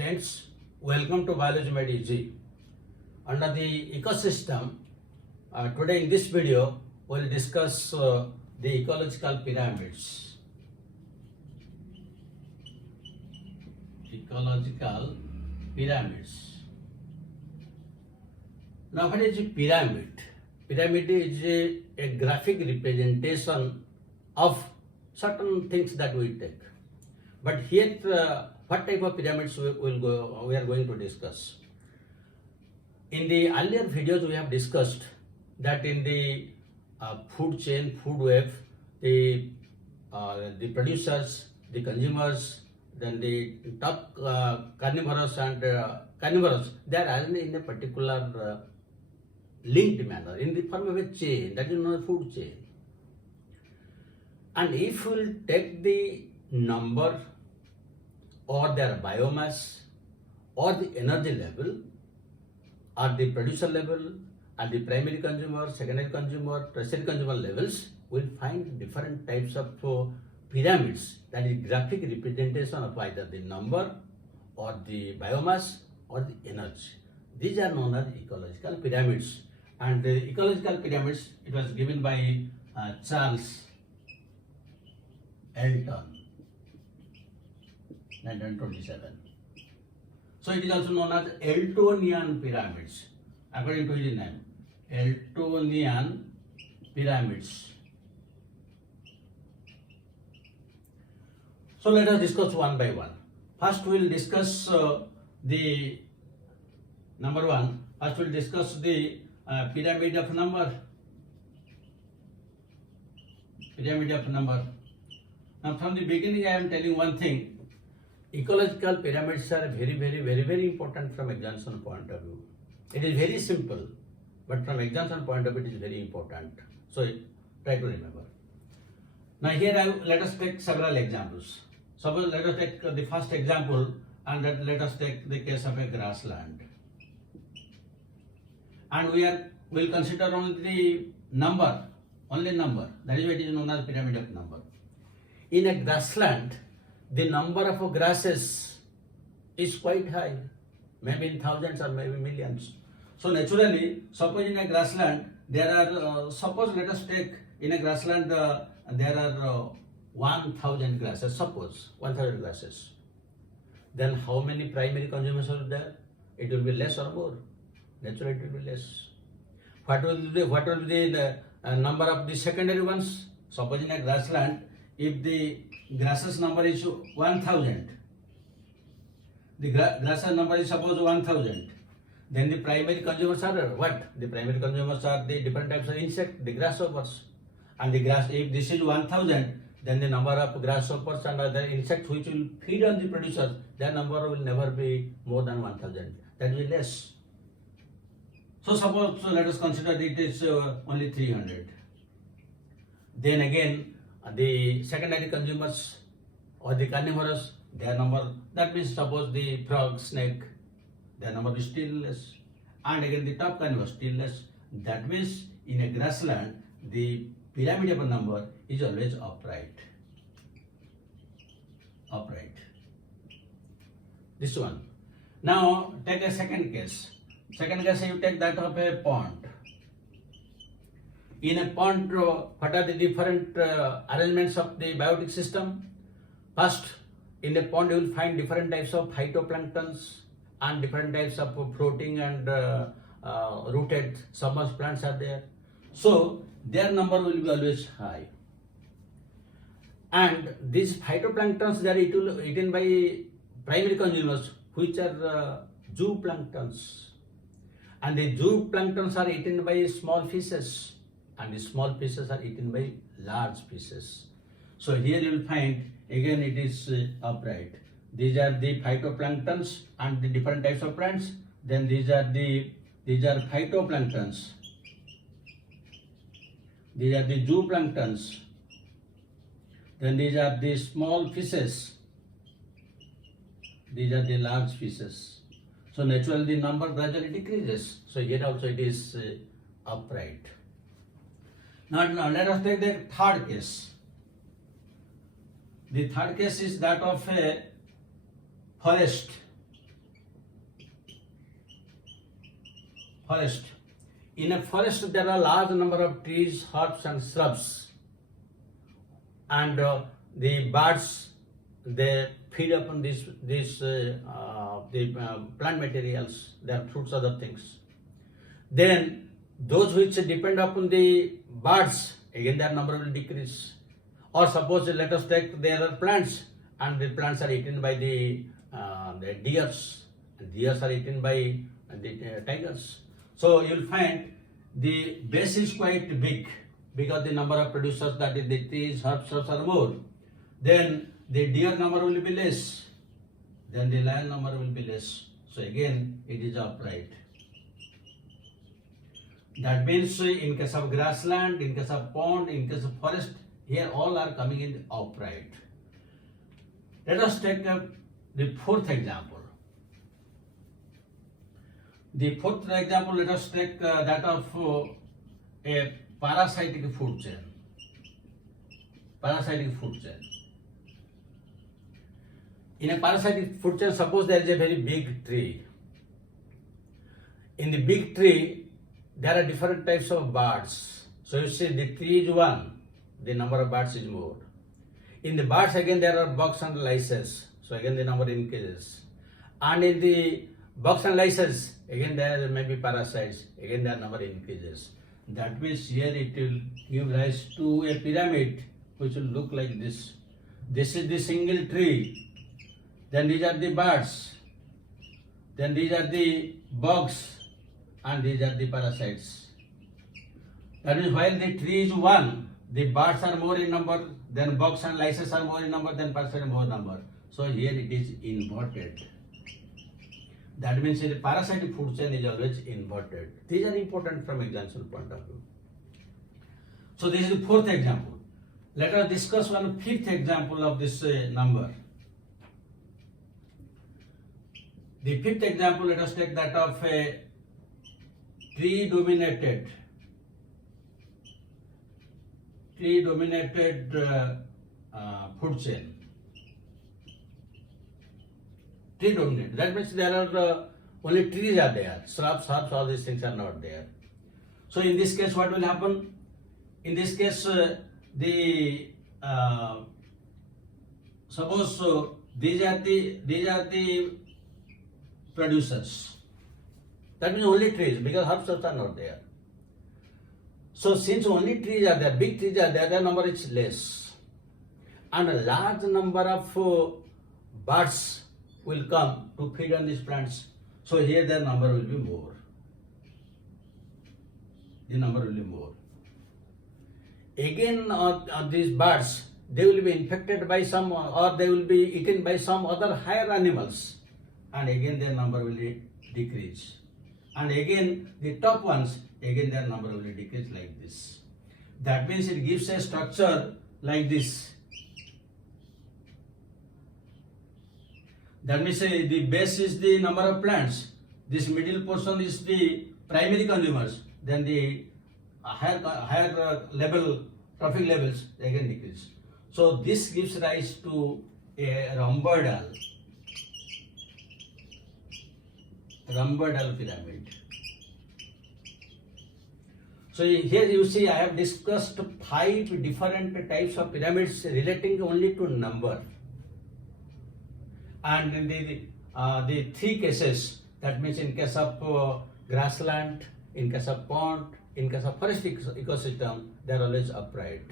Friends, welcome to Biology Made Easy. Under the ecosystem, today in this video, we'll discuss the ecological pyramids. Ecological pyramids. Now, what is a pyramid? Pyramid is a graphic representation of certain things that we take. But here, what type of pyramids we are going to discuss. In the earlier videos, we have discussed that in the food chain, food web, the producers, the consumers, then the top carnivorous and carnivorous, they are arranged in a particular linked manner in the form of a chain, that is known as food chain. And if we will take the number or their biomass or the energy level or the producer level and the primary consumer, secondary consumer, tertiary consumer levels, we'll find different types of pyramids, that is graphic representation of either the number or the biomass or the energy. These are known as ecological pyramids. And the ecological pyramids, it was given by Charles Elton, 1927. So it is also known as Eltonian pyramids, according to his name. Eltonian pyramids. So let us discuss one by one. First we will discuss the number one. First we will discuss the pyramid of number. Pyramid of number. Now from the beginning I am telling one thing. Ecological pyramids are very important from examination point of view. It is very simple, but from examination point of view it is very important. So try to remember. Now here let us take several examples. Suppose let us take the first example and let us take the case of a grassland. And we will consider only the number, only number. That is why it is known as pyramid of number. In a grassland, the number of grasses is quite high, maybe in thousands or maybe millions. So naturally, suppose in a grassland, there are, suppose let us take in a grassland, there are 1,000 grasses, suppose 1,000 grasses. Then how many primary consumers are there? It will be less or more? Naturally it will be less. What will be the number of the secondary ones? Suppose in a grassland, if the grasses number is 1,000, the grasses number is suppose 1,000, then the primary consumers are what? The primary consumers are the different types of insects, the grasshoppers. And the grass, if this is 1,000, then the number of grasshoppers and other insects which will feed on the producers, their number will never be more than 1,000. That will be less. So suppose, let us consider it is only 300. Then again, the secondary consumers or the carnivorous, their number, that means suppose the frog, snake, their number is still less. And again the top carnivores still less. That means in a grassland, the pyramid of a number is always upright. Upright. This one. Now take a second case. Second case, you take that of a pond. In a pond, what are the different arrangements of the biotic system? First, in a pond you will find different types of phytoplanktons and different types of floating and rooted submerged plants are there. So their number will be always high. And these phytoplanktons, they are eaten by primary consumers, which are zooplanktons. And the zooplanktons are eaten by small fishes, and the small fishes are eaten by large fishes. So here you will find, again it is upright. These are the phytoplanktons and the different types of plants. Then these are phytoplanktons. These are the zooplanktons. Then these are the small fishes. These are the large fishes. So naturally the number gradually decreases. So here also it is upright. Now let us take the third case. The third case is that of a forest. forest. In a forest, there are large number of trees, herbs, and shrubs, and the birds they feed upon the plant materials, their fruits, other things. Then those which depend upon the birds, again their number will decrease. Or suppose let us take there are plants, and the plants are eaten by the deers, and deers are eaten by the tigers. So you will find the base is quite big because the number of producers, that is the trees, herbs, shrubs are more. Then the deer number will be less. Then the lion number will be less. So again it is upright. That means in case of grassland, in case of pond, in case of forest, here all are coming in upright. Let us take the fourth example. The fourth example, let us take that of a parasitic food chain. Parasitic food chain. In a parasitic food chain, suppose there is a very big tree. In the big tree, there are different types of birds. So you see the tree is one, the number of birds is more. In the birds again there are bugs and lices, so again the number increases. And in the bugs and lices, again there may be parasites, again their number increases. That means here it will give rise to a pyramid which will look like this. This is the single tree, then these are the birds, then these are the bugs, and these are the parasites. That is, while the tree is one, the birds are more in number, then bugs and lices are more in number, then parasites are more number. So here it is inverted. That means the parasitic food chain is always inverted. These are important from example point of view. So this is the fourth example. Let us discuss one fifth example of this number. The fifth example, let us take that of a tree-dominated food chain. Tree dominated. That means there are only trees are there. Shrubs, herbs, all these things are not there. So in this case, what will happen? In this case, suppose these are the producers. That means only trees, because herbs are not there. So since only trees are there, big trees are there, their number is less. And a large number of birds will come to feed on these plants. So here their number will be more. The number will be more. Again, these birds, they will be infected by some, or they will be eaten by some other higher animals. And again their number will decrease. And again the top ones, again their number will decrease like this. That means it gives a structure like this. That means the base is the number of plants, this middle portion is the primary consumers, then the higher level, trophic levels, again decrease. So this gives rise to a rhomboidal pyramid. So here you see I have discussed 5 different types of pyramids relating only to number. And in the 3 cases, that means in case of grassland, in case of pond, in case of forest ecosystem, they are always upright.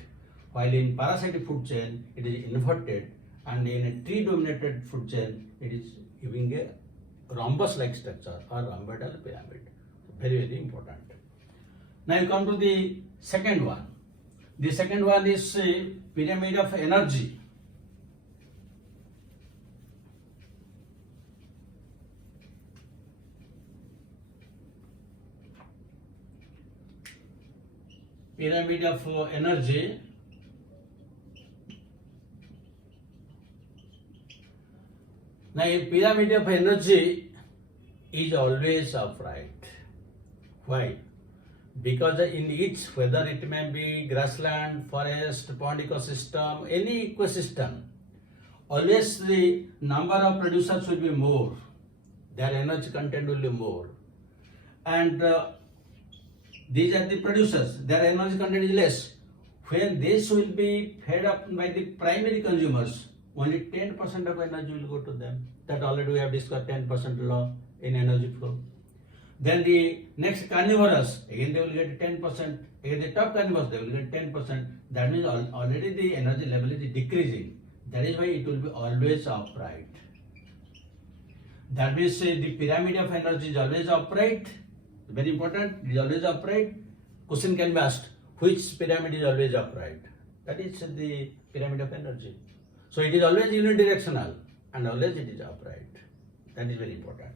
While in parasitic food chain, it is inverted, and in a tree-dominated food chain, it is giving a rhombus-like structure or rhomboidal pyramid. Very, very important. Now you come to the second one. The second one is a pyramid of energy. Pyramid of energy. Now a pyramid of energy is always upright. Why? Because in each, whether it may be grassland, forest, pond ecosystem, any ecosystem, always the number of producers will be more. Their energy content will be more. and these are the producers. Their energy content is less. When this will be fed up by the primary consumers, only 10% of energy will go to them. That already we have discussed 10% law in energy flow. Then the next carnivorous, again they will get 10%. Again the top carnivorous, they will get 10%. That means already the energy level is decreasing. That is why it will be always upright. That means the pyramid of energy is always upright. Very important, it is always upright. Question can be asked, which pyramid is always upright? That is the pyramid of energy. So it is always unidirectional and always it is upright. That is very important.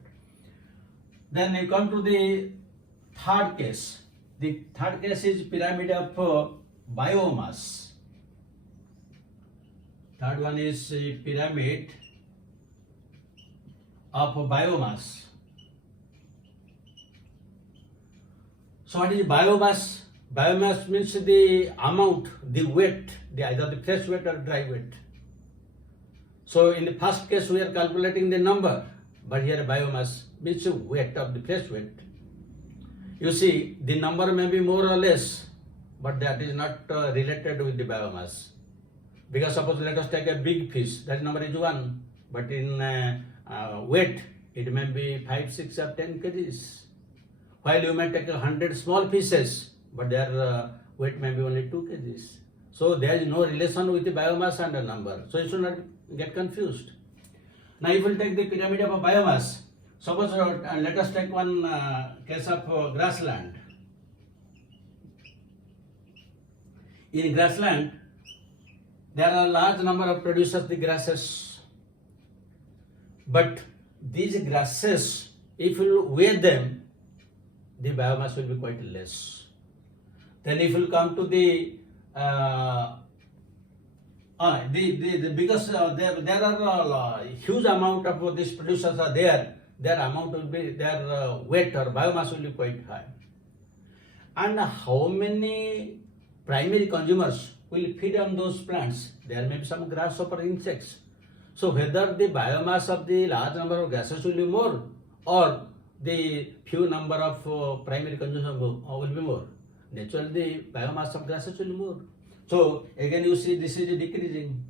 Then you come to the third case. The third case is pyramid of biomass. Third one is a pyramid of biomass. So what is biomass? Biomass means the amount, the weight, either the fresh weight or dry weight. So in the first case we are calculating the number, but here biomass means the weight of the fresh weight. You see, the number may be more or less, but that is not related with the biomass. Because suppose let us take a big fish, that number is 1, but in weight it may be 5, 6 or 10 kgs. While you may take 100 small pieces, but their weight may be only 2 kgs. So there is no relation with the biomass and the number. So you should not get confused. Now if we take the pyramid of a biomass, suppose let us take one case of grassland. In grassland, there are a large number of producers, the grasses. But these grasses, if you weigh them, the biomass will be quite less. Then if you come to the because there are huge amount of these producers are there, their amount will be, their weight or biomass will be quite high. And how many primary consumers will feed on those plants? There may be some grasshopper insects. So whether the biomass of the large number of grasses will be more or the few number of primary consumers will be more, naturally the biomass of grasses will be more. So again you see this is decreasing.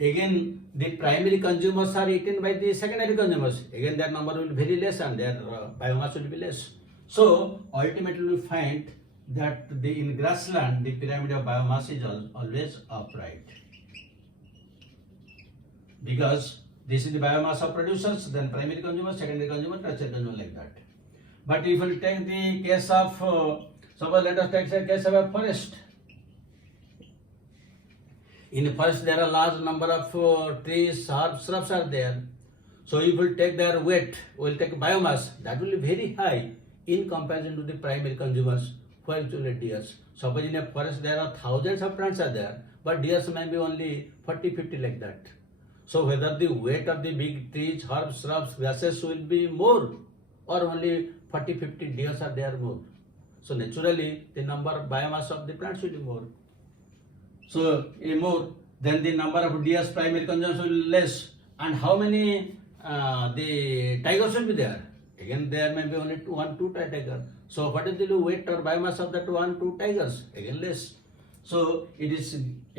Again the primary consumers are eaten by the secondary consumers. Again their number will be very less and their biomass will be less. So ultimately we find that in grassland the pyramid of biomass is always upright. Because this is the biomass of producers, then primary consumers, secondary consumers, tertiary consumers, like that. But if we take the case of, suppose let us take the case of a forest. In the forest there are large number of trees, herbs, shrubs are there. So if we take their weight, we will take biomass, that will be very high in comparison to the primary consumers, for actually deers. Suppose in a forest there are thousands of plants are there, but deers may be only 40, 50 like that. So whether the weight of the big trees, herbs, shrubs, grasses will be more or only 40, 50 deers are there more. So naturally the number of biomass of the plants will be more. So more, then the number of deers, primary consumers will be less. And how many the tigers will be there? Again there may be only 1, 2 tigers. So what is the weight or biomass of that 1, 2 tigers? Again less. So it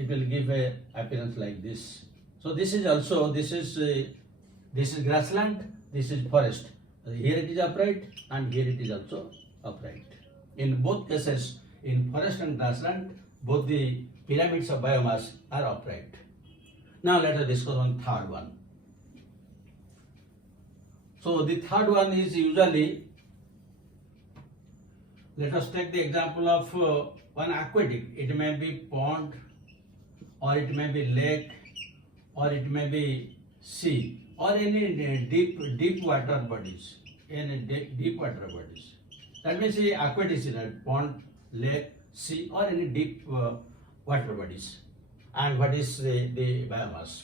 will give a appearance like this. So this is also, this is grassland, this is forest. Here it is upright and here it is also upright. In both cases, in forest and grassland, both the pyramids of biomass are upright. Now let us discuss on third one. So the third one is usually, let us take the example of one aquatic. It may be pond or it may be lake or it may be sea or any deep water bodies. Deep water bodies. That means aquatic is a pond, lake, sea or any deep water bodies. And what is the biomass?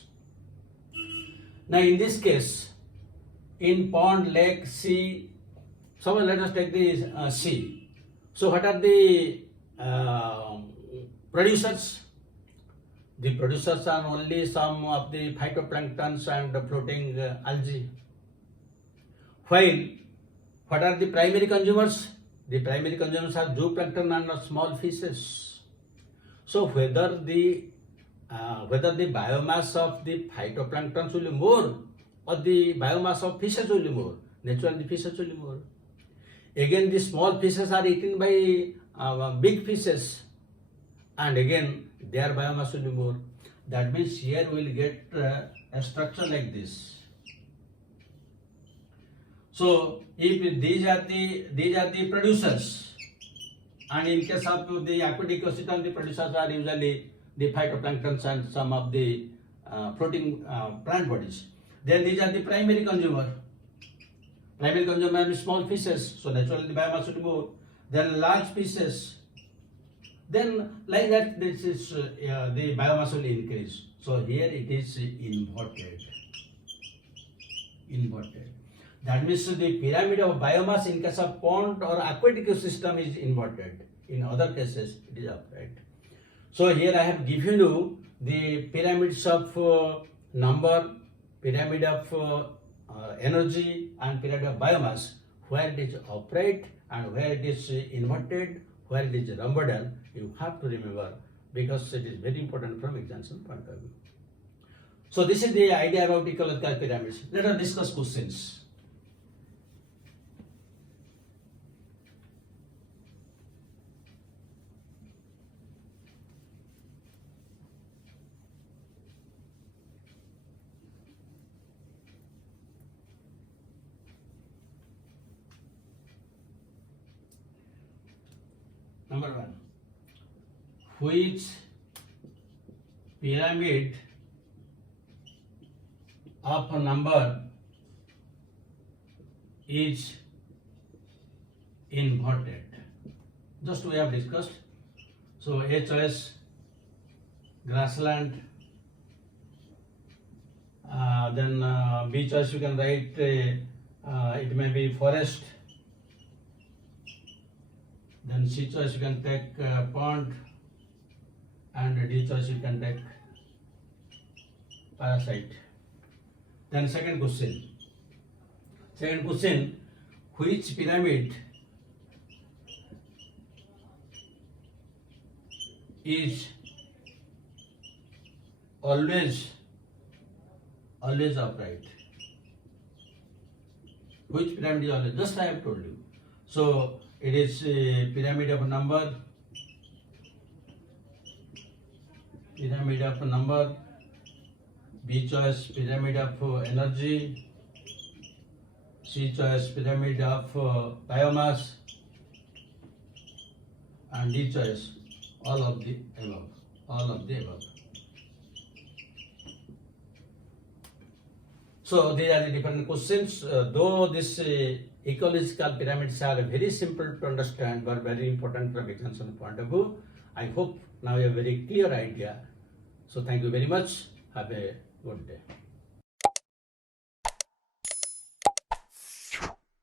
Now in this case, in pond, lake, sea, so let us take the sea. So what are the producers? The producers are only some of the phytoplanktons and the floating algae. While What are the primary consumers? The primary consumers are zooplankton and small fishes. So whether the biomass of the phytoplankton will be more or the biomass of fishes will be more, naturally the fishes will be more. Again, the small fishes are eaten by big fishes, and again their biomass will be more. That means here we will get a structure like this. So if these are the producers, and in case of the aquatic ecosystem, the producers are usually the phytoplanktons and some of the floating plant bodies. Then these are the primary consumer. Primary consumer are small fishes, so naturally the biomass will be more. Then large fishes. Then like that, this is the biomass will increase. So here it is inverted. That means the pyramid of biomass in case of pond or aquatic ecosystem is inverted. In other cases, it is upright. So here I have given you the pyramids of number, pyramid of energy, and pyramid of biomass, where it is upright and where it is inverted, where it is rhomboidal. You have to remember, because it is very important from example point of view. So this is the idea about ecological pyramids. Let us discuss questions. Number 1. Which pyramid of a number is inverted? Just we have discussed. So A choice, grassland. Then B choice you can write it may be forest. Then C choice you can take pond, and D choice you can take parasite. Then second question, which pyramid is always upright? Which pyramid is always? Just I have told you. So it is a pyramid of number, B choice pyramid of energy, C choice pyramid of biomass, and D choice all of the above. So these are the different questions. Though this ecological pyramids are very simple to understand but very important from example point of view, I hope now you have a very clear idea. So thank you very much. Have a good day.